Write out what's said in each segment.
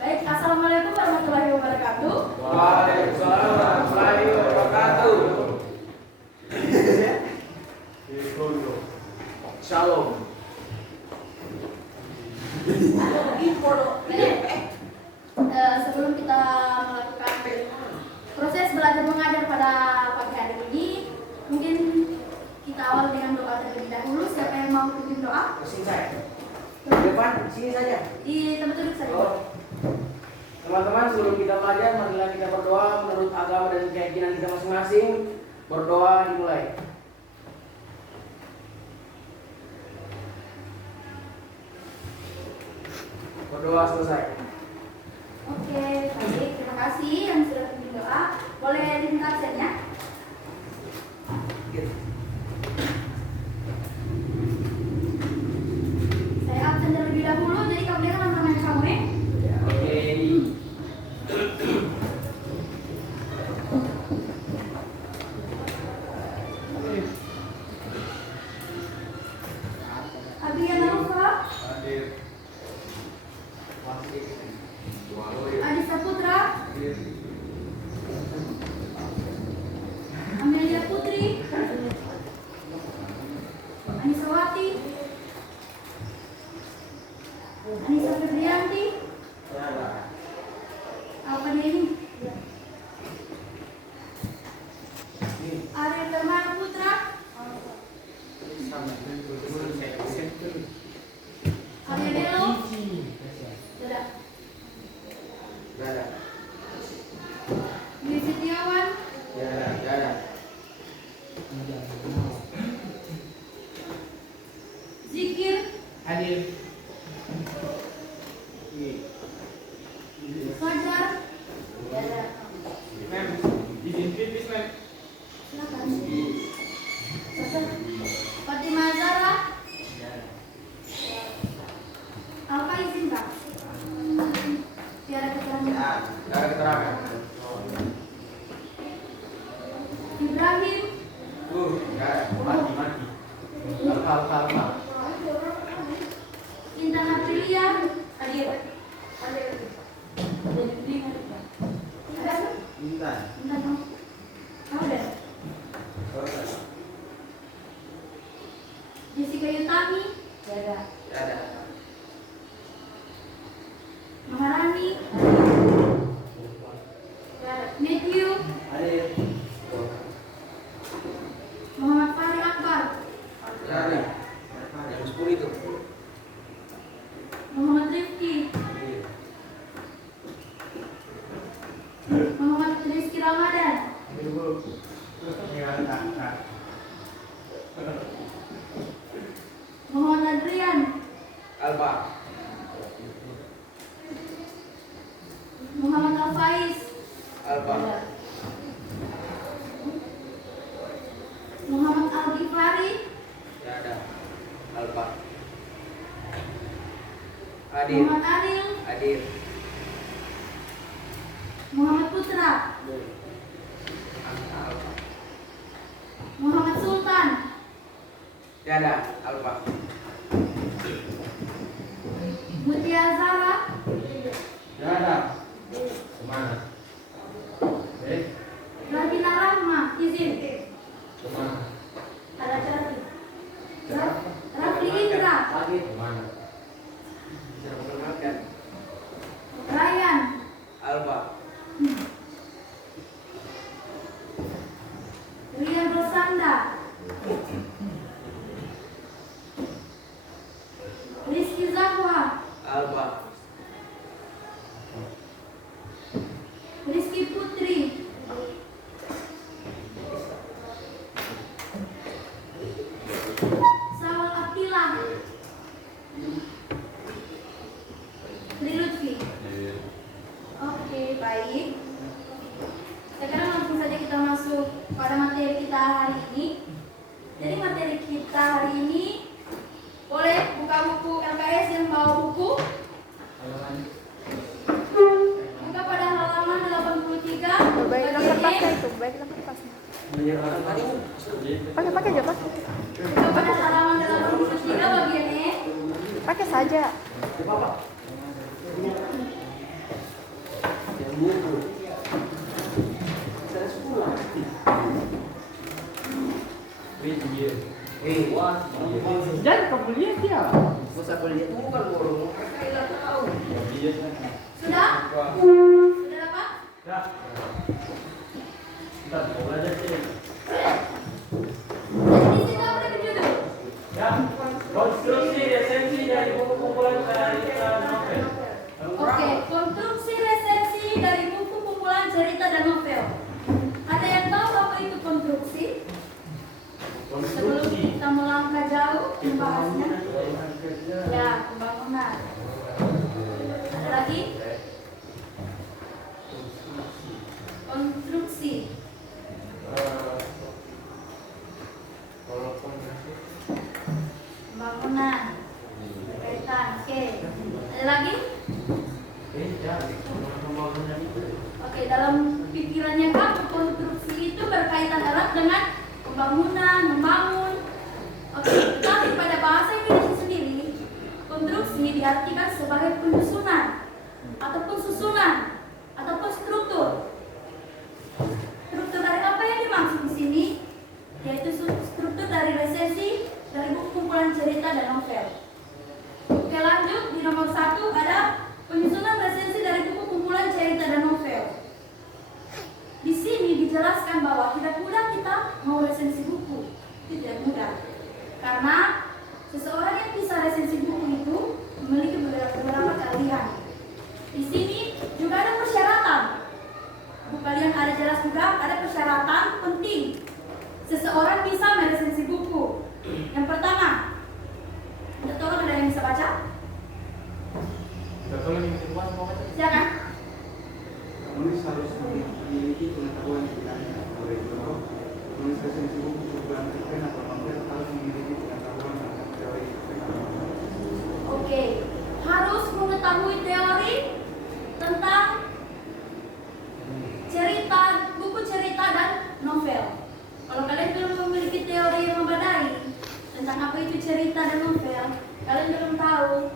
Baik, assalamualaikum warahmatullahi wabarakatuh. Waalaikumsalam warahmatullahi wabarakatuh. Shalom. Sebelum kita melakukan proses belajar mengajar pada pagi hari ini, mungkin kita awal dengan doa terlebih dahulu. Siapa yang mau pimpin doa? Sini saya. Depan, sini saja. Di tempat duduk saja. Teman-teman, sebelum kita belajar, marilah kita berdoa menurut agama dan keyakinan kita masing-masing. Berdoa dimulai. Berdoa selesai. Oke, baik. Terima kasih yang sudah pimpin doa. Boleh diminta absennya? Saya absen terlebih dahulu, jadi kamu lihat teman-teman kamu ya. Oke. Abiana Nova, Adi Saputra, Amelia Putri, Anissa Wati, Anissa Febrianti, apa dia ini? Ariel Darmana Putra, Arya Delo, Dada, Dwi Setiawan, Zikir, Hadir. Fajar, Mem, izin pipis, Mem. silakan. Fatimah Zara, Alfa izin Pak. Tiada keterangan. Ada keterangan. Ibrahim, Mati. Alfa. Intan Aprilia, hadir. Intan. Intan, kamu ada? Jessica Yutami, Ada. Maharani, Matthew, Hadir. Muhammad Fahri Akbar, Ada. Yang 10 itu. Muhammad Rifki, Muhammad Rizky Ramadan, Muhammad Adrian, Alfa. Muhammad Al-Faiz, Alfa. Muhammad Al-Ghifari, Ada. Alfa. Hadir. Muhammad Adil, Hadir. Muhammad Putra, Alfa. Muhammad Sultan, Ada. Alfa. Mutia Zara, Ada. Kemana? Rahina Rahma, izin. Kemana? Ada acara lagi. Rafli Indra, Lagi kemana? Bisa mengenalkan. Ryan, Alfa. Rian Rosanda, Rizky Zahwa, Alfa. Rizky Putri, Sawal Abdillah, Lutfi. Oke, baik. Sekarang langsung saja kita masuk pada materi kita hari ini. Jadi materi kita hari ini, boleh buka buku LKS yang bawa buku. Buka pada halaman 83. Baiklah kertasnya itu, baiklah kertasnya. Pakai aja, Pak. Buka pada halaman 83 bagian E. Pakai saja. buku. Saya sekolah. Jangan kamu lihat ya. Masa kuliah itu bukan borong. Mereka tahu. Sudah? Sudah apa? Ya. Kita mau belajar sih. Jadi di situ apa lagi judul? Ya. Konstruksi esensi dari buku kumpulan cerita novel. Oke, konstruksi resensi dari buku kumpulan cerita dan novel. Ada yang tahu apa itu konstruksi? Sebelum kita melangkah jauh membahasnya. Ya, pembangunan. Ada lagi? Konstruksi. Pembangunan. Berkaitan. Oke. Ada lagi? Oke, dalam pikirannya kamu konstruksi itu berkaitan erat dengan pembangunan, membangun. Oke, tapi pada bahasa Indonesia sendiri, konstruksi diartikan sebagai penyusunan ataupun susunan ataupun struktur. Struktur dari apa yang dimaksud di sini? Yaitu struktur dari resensi dari buku kumpulan cerita dan novel. Oke, lanjut di nomor 1 ada penyusunan resensi dari buku kumpulan cerita dan novel. Di sini dijelaskan bahwa tidak mudah kita mau resensi buku, itu tidak mudah, karena seseorang yang bisa resensi buku itu memiliki beberapa keahlian. Di sini juga ada persyaratan. Buku kalian ada jelas juga ada persyaratan penting seseorang bisa meresensi buku. Yang pertama, tolong ada yang bisa baca? Silakan. Penulis harus memiliki pengetahuan di bidangnya. Oleh itu, penulis resensi buku kumpulan cerpen atau novel harus memiliki pengetahuan tentang teori pengetahuan. Oke, harus mengetahui teori tentang cerita, buku cerita dan novel. Kalau kalian belum memiliki teori yang memadai tentang apa itu cerita dan novel, kalian belum tahu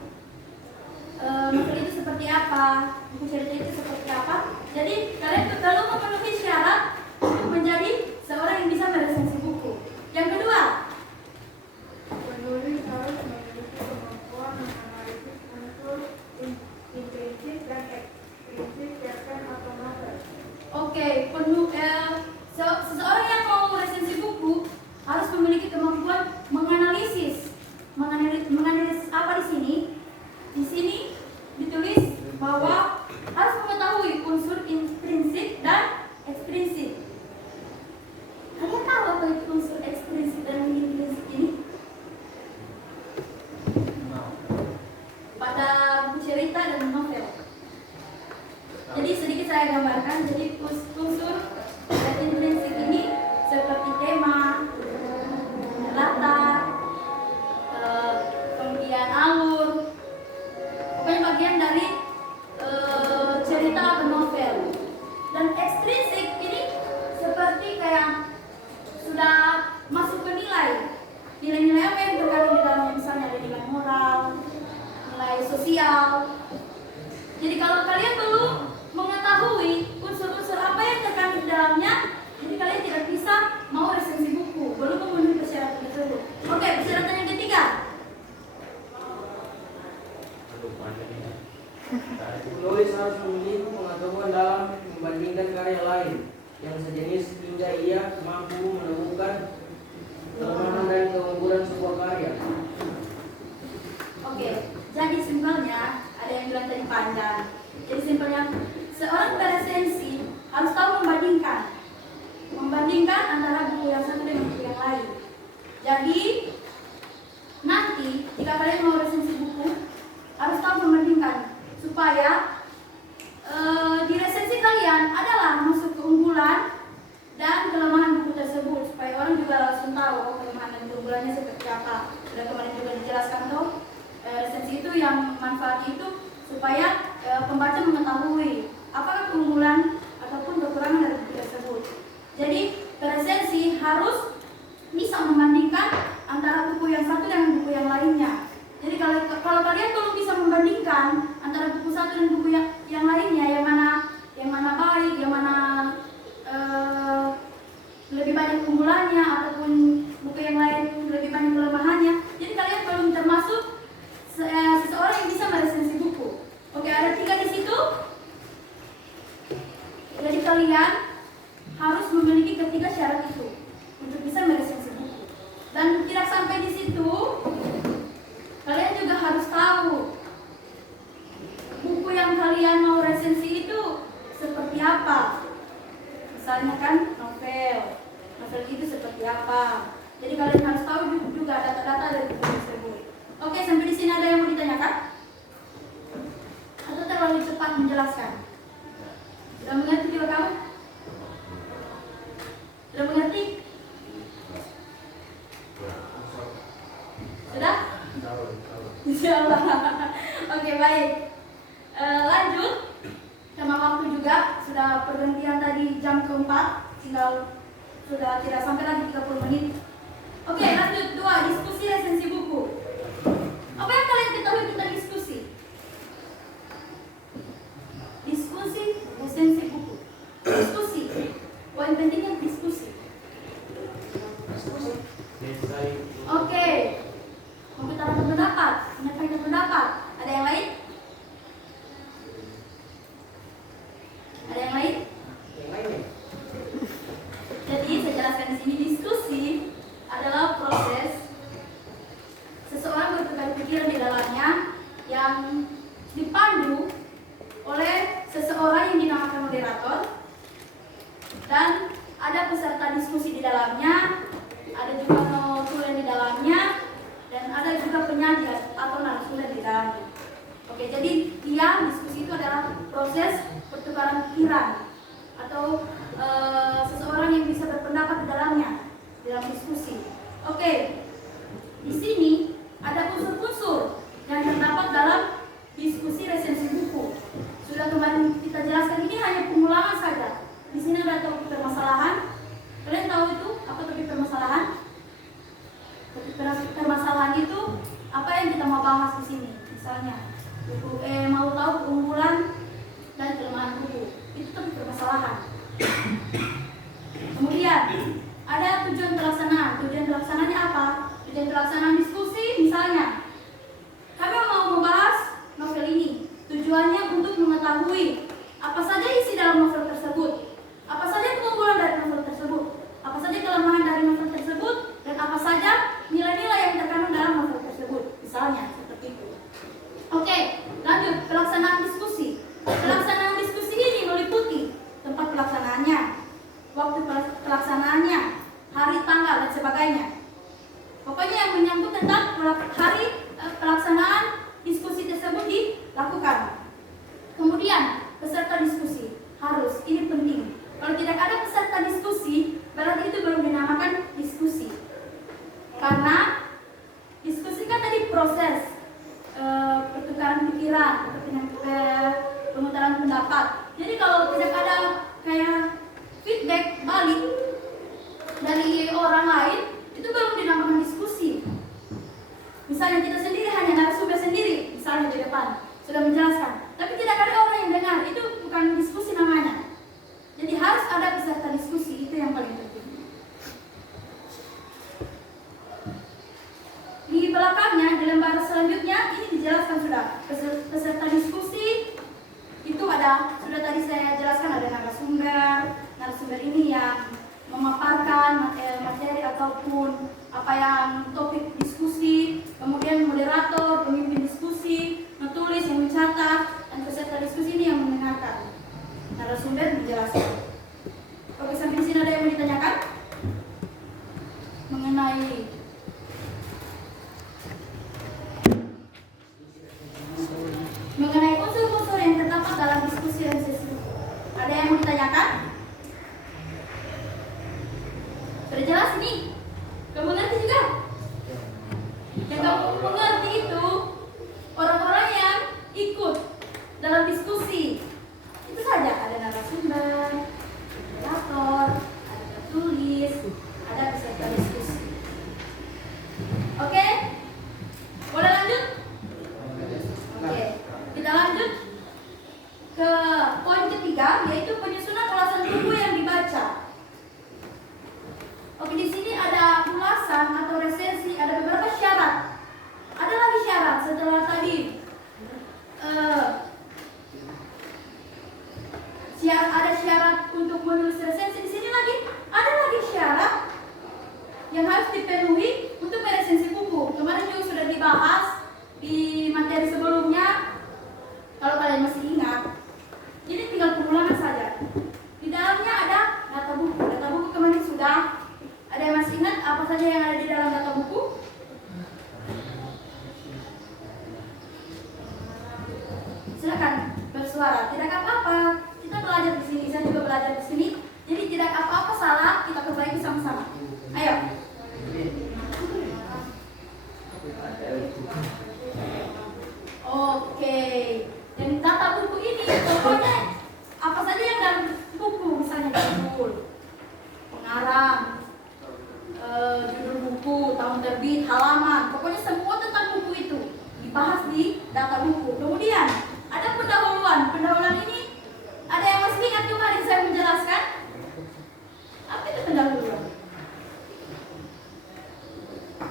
novel itu seperti apa, buku cerita itu seperti apa. Jadi kalian perlu memenuhi syarat untuk menjadi seorang yang bisa meresensi buku. Yang kedua, Penulis harus memiliki kemampuan menganalisis unsur implisit dan eksplisit cerpen atau novel. oke, seseorang yang mau resensi buku harus memiliki kemampuan menganalisis apa di sini? Di sini ditulis bahwa harus mengetahui unsur intrinsik dan eksplisit. Kalian tahu apa itu unsur eksplisit dan intrinsik ini? Pada buku cerita dan novel. Jadi sedikit saya gambarkan. Jadi unsur intrinsik ini seperti tema, latar, kemudian alur, pokoknya bagian dari cerita atau novel. Dan ekstrinsik ini seperti kayak sudah masuk ke nilai-nilai apa yang terkandung di dalamnya, misalnya ada nilai moral, nilai sosial. Jadi kalau kalian belum mengetahui unsur-unsur apa yang terkandung di dalamnya, jadi kalian tidak bisa mau resensi buku, belum memenuhi persyaratan tersebut. Oke, persyaratan yang ketiga. Penulis harus memiliki pengetahuan dalam membandingkan karya lain yang sejenis hingga ia mampu menemukan kelemahan dan keunggulan sebuah karya. Oke, jadi simpelnya ada yang bilang tadi panjang. Jadi simpelnya seorang beresensi harus tahu membandingkan antara buku yang satu dengan buku yang lain. Jadi nanti jika kalian mau resensi buku harus tahu membandingkan supaya di resensi kalian adalah masuk keunggulan dan kelemahan buku tersebut, supaya orang juga langsung tahu kelemahan dan keunggulannya seperti apa. Sudah kemarin juga dijelaskan tuh resensi itu yang manfaat itu supaya pembaca mengetahui apakah keunggulan ataupun kekurangan dari buku tersebut. Jadi resensi harus bisa membandingkan antara buku yang satu dengan buku yang lainnya. Jadi kalau kalian belum bisa membandingkan antara buku satu dan buku yang lainnya, yang mana kalian harus memiliki ketiga syarat itu untuk bisa meresensi buku. Dan tidak sampai di situ, kalian juga harus tahu buku yang kalian mau resensi itu seperti apa. Misalnya kan novel itu seperti apa. Jadi kalian harus tahu juga data-data dari buku tersebut. Oke, sampai di sini ada yang mau ditanyakan? Atau terlalu cepat menjelaskan? Sudah mengerti juga kamu? Sudah mengerti? Sudah? Insyaallah. Oke, baik. Lanjut. Sama waktu juga sudah pergantian tadi jam keempat, tinggal sudah tidak sampai lagi 30 menit. Oke, lanjut 2, diskusi resensi buku. Apa yang kalian ketahui tentang diskusi? Diskusi resensi buku. Diskusi. Poin pentingnya diskusi. Oke. Mengutarakan pendapat, menyampaikan pendapat. Ada yang lain? Ada yang lain? Yang lain. Jadi saya jelaskan di sini, diskusi adalah proses seseorang bertukar pikiran di dalamnya yang dipandu oleh seseorang yang dinamakan moderator, dan ada peserta diskusi di dalamnya, ada juga notulen di dalamnya, dan ada juga penyaji atau narasumber di dalamnya. Oke, jadi diskusi itu adalah proses pertukaran pikiran atau seseorang yang bisa berpendapat di dalamnya dalam diskusi. Oke, di sini ada unsur-unsur yang terdapat dalam diskusi resensi buku. Sudah kemarin kita jelaskan, ini hanya pengulangan saja. Di sini ada topik permasalahan. Kalian tahu itu apa topik permasalahan? Topik permasalahan itu apa yang kita mau bahas di sini. Misalnya, buku mau tahu keunggulan dan kelemahan buku. Itu topik permasalahan. Kemudian ada tujuan pelaksanaan. Tujuan pelaksanaannya apa? Tujuan pelaksanaan diskusi, misalnya kami mau membahas novel ini. Tujuannya untuk mengetahui apa saja isi dalam novel tersebut, apa saja keunggulan dari novel tersebut, apa saja kelemahan dari novel tersebut, dan apa saja nilai-nilai yang terkandung dalam novel tersebut. Misalnya seperti itu. Oke, lanjut pelaksanaan diskusi. Pelaksanaan diskusi ini meliputi tempat pelaksanaannya, waktu pelaksanaannya, hari, tanggal, dan sebagainya. Pokoknya yang menyangkut tentang hari pelaksanaan diskusi tersebut dilakukan. Kemudian peserta diskusi harus, ini penting. Kalau tidak ada peserta diskusi, berarti itu belum dinamakan diskusi. Karena diskusi kan tadi proses pertukaran pikiran atau pengutaran pendapat. Jadi kalau tidak ada kayak feedback balik dari orang lain, itu belum dinamakan diskusi. Misalnya kita sendiri hanya narasumber sendiri, misalnya di depan sudah menjelaskan, tapi tidak ada orang yang dengar, itu bukan diskusi namanya. Jadi harus ada peserta diskusi, itu yang paling penting. Di belakangnya, di lembar selanjutnya, ini dijelaskan sudah peserta diskusi itu ada, sudah tadi saya jelaskan, ada narasumber ini yang memaparkan materi ataupun apa yang topik diskusi, kemudian moderator, pemimpin diskusi, penulis yang mencatat, dan peserta diskusi ini yang mendengarkan. Narasumber dijelaskan. Oke, sampai di sini ada yang mau ditanyakan mengenai unsur-unsur yang terdapat dalam diskusi resensi. Ada yang mau ditanyakan? Sudah jelas ini? Kamu mengerti juga? Yang kamu mengerti itu orang-orang yang ikut dalam diskusi. Itu saja, ada narasumber, moderator, ada penulis, ada peserta diskusi. Oke? Boleh lanjut? Oke. Kita lanjut ke poin ketiga, yaitu penyusunan ulasan buku yang dibaca. Oke, di sini ada ulasan atau resensi, ada beberapa syarat. Ada lagi syarat setelah tadi ada syarat untuk menulis resensi. Di sini lagi ada lagi syarat yang harus dipenuhi untuk meresensi buku. Kemarin juga sudah dibahas di materi sebelumnya. Kalau kalian masih ingat, ini tinggal pengulangan saja. Di dalamnya ada data buku. Data buku kemarin sudah. Ada yang masih ingat apa saja yang ada di dalam data buku? Silakan bersuara. Tidak apa-apa. Kita belajar di sini. Saya juga belajar di sini. Jadi tidak apa-apa salah. Kita perbaiki sama-sama. Ayo. Oke. Dan data buku ini pokoknya apa saja yang dalam buku, misalnya judul, pengarang, judul buku, tahun terbit, halaman, pokoknya semua tentang buku itu dibahas di data buku. Kemudian ada pendahuluan. Pendahuluan ini ada yang masih ingat kemarin saya menjelaskan? Apa itu pendahuluan?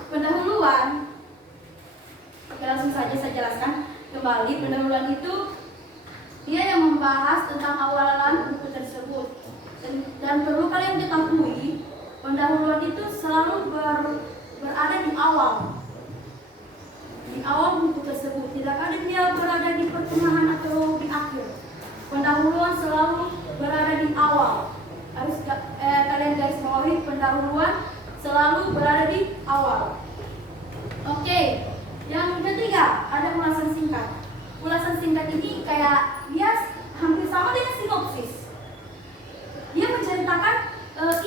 Pendahuluan, oke, langsung saja saya jelaskan kembali. Pendahuluan itu dia yang membahas tentang awalan buku tersebut. Dan perlu kalian ketahui, pendahuluan itu selalu berada di awal. Di awal buku tersebut. Tidak ada dia berada di pertengahan atau di akhir. Pendahuluan selalu berada di awal. Harus kalian garis bawahi, pendahuluan selalu berada di awal. Oke, yang ketiga ada ulasan singkat. Ulasan singkat ini kayak dia hampir sama dengan sinopsis. Dia menceritakan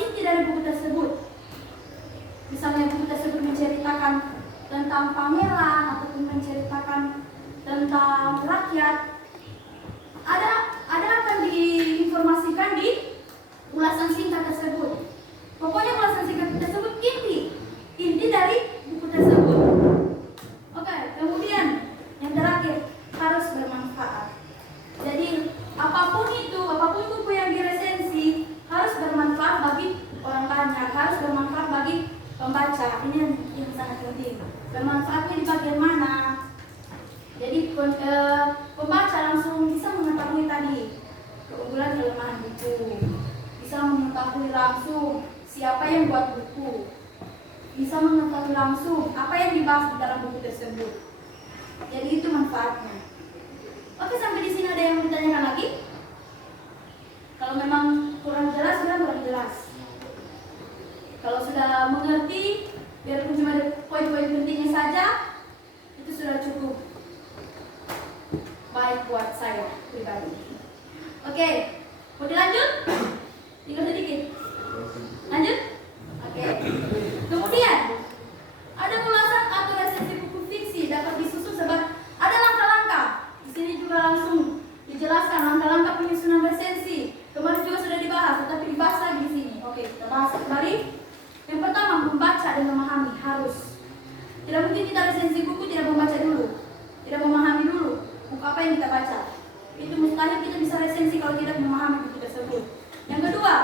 inti dari buku tersebut. Misalnya buku tersebut menceritakan tentang pangeran ataupun menceritakan tentang rakyat. Ada akan diinformasikan di ulasan singkat tersebut. Pokoknya ulasan singkat tersebut inti dari buku tersebut. Oke, kemudian yang terakhir harus bermanfaat. Jadi apapun buku yang diresensi harus bermanfaat bagi orang banyak, harus bermanfaat bagi pembaca. Ini yang sangat penting. Bermanfaatnya di bagian mana? Jadi pembaca langsung bisa mengetahui tadi keunggulan kelemahan buku, bisa mengetahui langsung siapa yang buat buku, bisa mengetahui langsung apa yang dibahas di dalam buku tersebut. Jadi itu manfaatnya. Oke, sampai di sini ada yang ditanyakan lagi? Kalau memang kurang jelas, sudah kurang jelas. Kalau sudah mengerti, biarpun cuma ada poin-poin pentingnya saja, itu sudah cukup baik buat saya pribadi. Oke, mau dilanjut? Tinggal sedikit. Lanjut? Oke. Kemudian ada ulasan atau resensi buku fiksi dapat disusun sebab ada langkah-langkah. Di sini juga langsung dijelaskan langkah-langkah penyusunan resensi. Kemarin juga sudah dibahas, tetapi dibahas lagi di sini. Oke, kita bahas kembali. Yang pertama, membaca dan memahami harus. Tidak mungkin kita resensi buku tidak membaca dulu, tidak memahami dulu buku apa yang kita baca. Itu mustahil kita bisa resensi kalau tidak memahami buku tersebut. Yang kedua,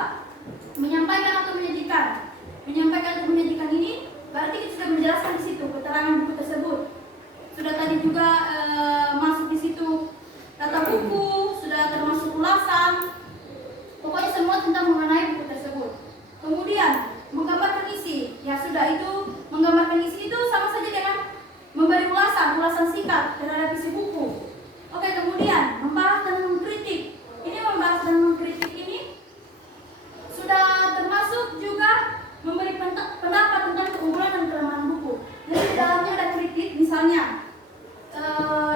menyampaikan atau menyajikan. Menyampaikan atau menyajikan ini berarti kita sudah menjelaskan di situ keterangan buku tersebut. Sudah tadi juga masuk di situ data buku, sudah termasuk ulasan. Pokoknya semua tentang mengenai buku tersebut. Kemudian menggambarkan isi. Ya sudah, itu menggambarkan isi itu sama saja dengan memberi ulasan singkat terhadap isi buku. Oke, kemudian membahas dan mengkritik. Ini membahas dan mengkritik ini sudah termasuk juga memberi pendapat tentang keunggulan dan kelemahan buku. Jadi di dalamnya ada kritik, misalnya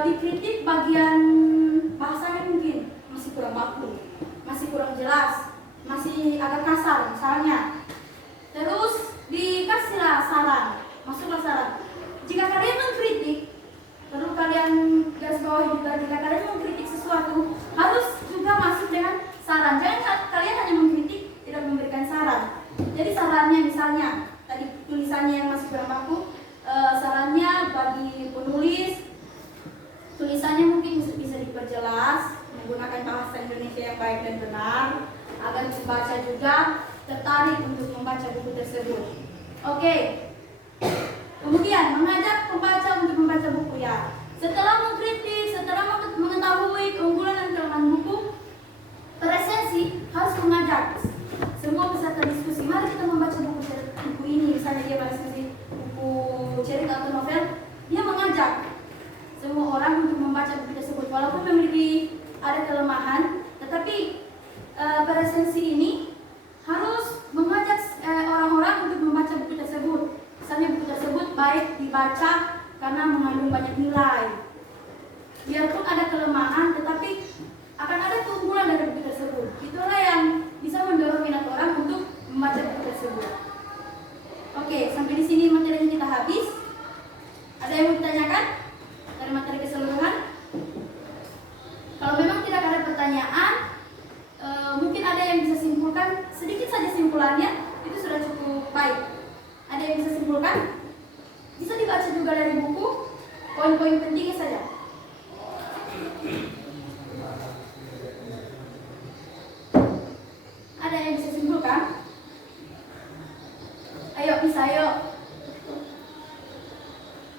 dikritik bagian bahasanya mungkin masih kurang baku, masih kurang jelas, masih agak kasar misalnya. Terus dikasihlah saran, masuklah saran. Jika kalian mengkritik, perlu kalian garis bawahi juga, jika kalian mengkritik sesuatu harus juga masuk dengan saran. Jangan kalian hanya mengkritik, tidak memberikan saran. Jadi sarannya misalnya tadi tulisannya yang masih kurang baku, sarannya bagi penulis, tulisannya mungkin bisa diperjelas menggunakan bahasa Indonesia yang baik dan benar agar pembaca juga tertarik untuk membaca buku tersebut. Oke. Kemudian mengajak pembaca untuk membaca buku ya. Setelah mengkritik, setelah mengetahui keunggulan dan kelemahan buku, resensi harus mengajak pada sesi ini harus mengajak orang-orang untuk membaca buku tersebut. Misalnya buku tersebut baik dibaca karena mengandung banyak nilai. Biarpun ada kelemahan, tetapi akan ada keunggulan dari buku tersebut. Itulah yang bisa mendorong minat orang untuk membaca buku tersebut. Oke, sampai di sini materi kita habis. Ada yang mau ditanyakan dari materi keseluruhan? Kalau memang tidak ada pertanyaan, mungkin ada yang bisa simpulkan sedikit saja simpulannya, itu sudah cukup baik. Ada yang bisa simpulkan? Bisa dibaca juga dari buku, poin-poin pentingnya saja. Ada yang bisa simpulkan? Ayo, bisa ayo.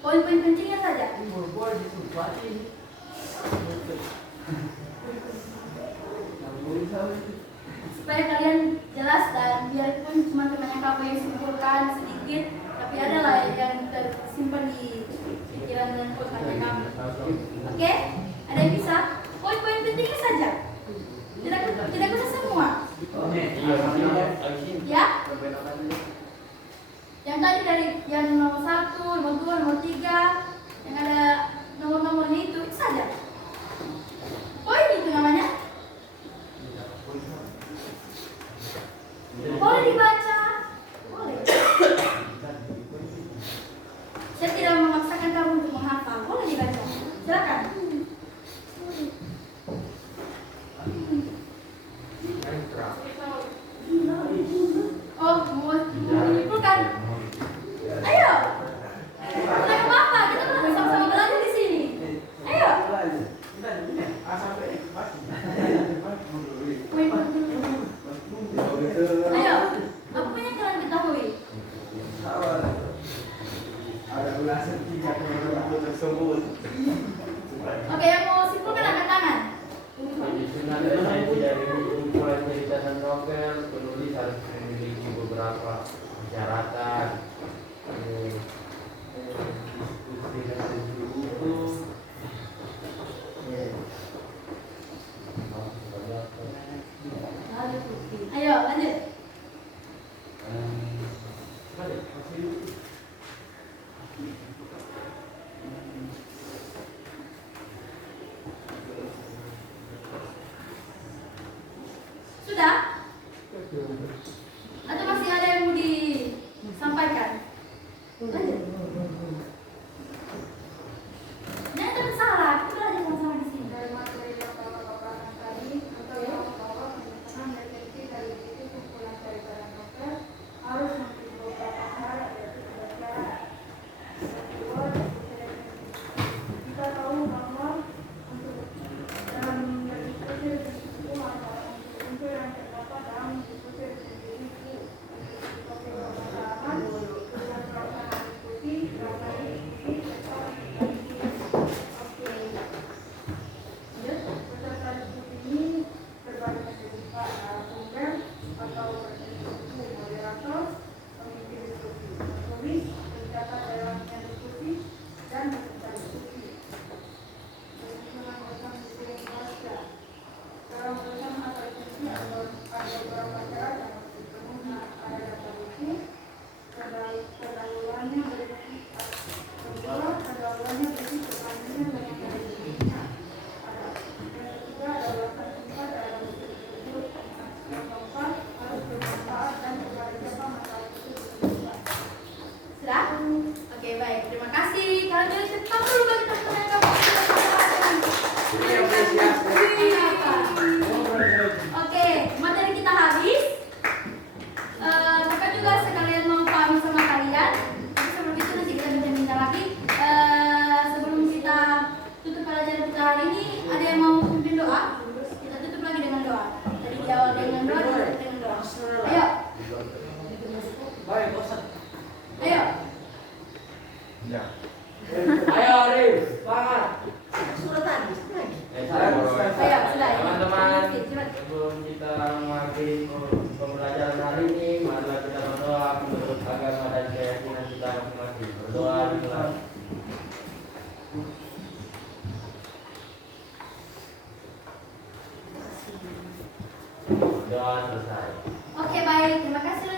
Poin-poin pentingnya saja. Supaya kalian jelas dan biarpun cuma teman kamu yang simpulkan sedikit, tapi adalah yang tersimpan di pikiran dan otaknya kamu. Oke? Ada yang bisa? Poin-poin pentingnya saja. Tidak usah semua. Ya? Yang tadi dari yang nomor 1, nomor 2, nomor 3, yang ada nomor-nomornya itu saja. Poin itu namanya. Boleh dibaca, boleh. Saya tidak memaksakan kamu untuk menghafal, boleh dibaca. Silakan. Oh, mau menyimpulkan? Ayo. Kita apa? Kita kan sama-sama belajar di sini. Ayo. Ayo. Apa yang kalian ketahui? Ada ulasan 3 tersebut. Oke, yang mau simpulkan angkat tangan. Dari kumpulan cerita dan novel, penulis harus memiliki beberapa persyaratan. Diskusi dengan buku. Ayo, lanjut. Sudah? Atau masih ada yang mau disampaikan? Lanjut. Jangan tersalah, kita belajar sama-sama di sini. Dari materi yang bapak-bapak tadi, atau bahwa teman-teman retensi dari buku kumpulan cerita dan novel harus memiliki beberapa hal, yaitu membaca. Yang kedua, kita tahu bahwa untuk dalam berdiskusi dengan buku atau unsur yang terdapat dalam diskusi dengan buku seperti pemahaman, dengan pelaksanaan diskusi, strategi diskusi, serta peserta diskusi ini terbagi berupa narasumber atau diskusi moderator, pemimpin diskusi, penulis, pencatat dalamnya diskusi, dan peserta diskusi. Penyusunan bersama buku yang dibaca. Dalam bersama atau diskusi ada beberapa syarat yang harus dipenuhi. Ada data buku, pendahuluannya berisi kedua, pendahuluannya berisi pertanyaan dan materi berikutnya. Yang ketiga ada ulasan singkat dalam buku tersebut. Yang keempat harus bermanfaat dan kepada siapa masalah itu bermanfaat. Sudah? Oke, baik. Terima kasih. Kalian boleh cepat dulu bagi teman-teman yang kamu sudah Oke, materi kita habis. Kakak juga sekalian mau pamit sama kalian. Tapi sebelum itu nanti kita bincang-bincang lagi. Sebelum kita tutup pelajaran kita hari ini, ada yang mau pimpin doa? Kita tutup lagi dengan doa. Tadi di awal dengan doa, kita tutup dengan doa. Ayo. Baik, Ustaz. Ayo. Ya. Ayo, Arif, semangat. Ayo, sudah. Teman-teman, Cepat. sebelum kita mengakhiri pembelajaran hari ini, marilah kita berdoa menurut agama dan keyakinan kita masing-masing. Berdoa dimulai. Doa berdoa selesai. Oke, baik. Terima kasih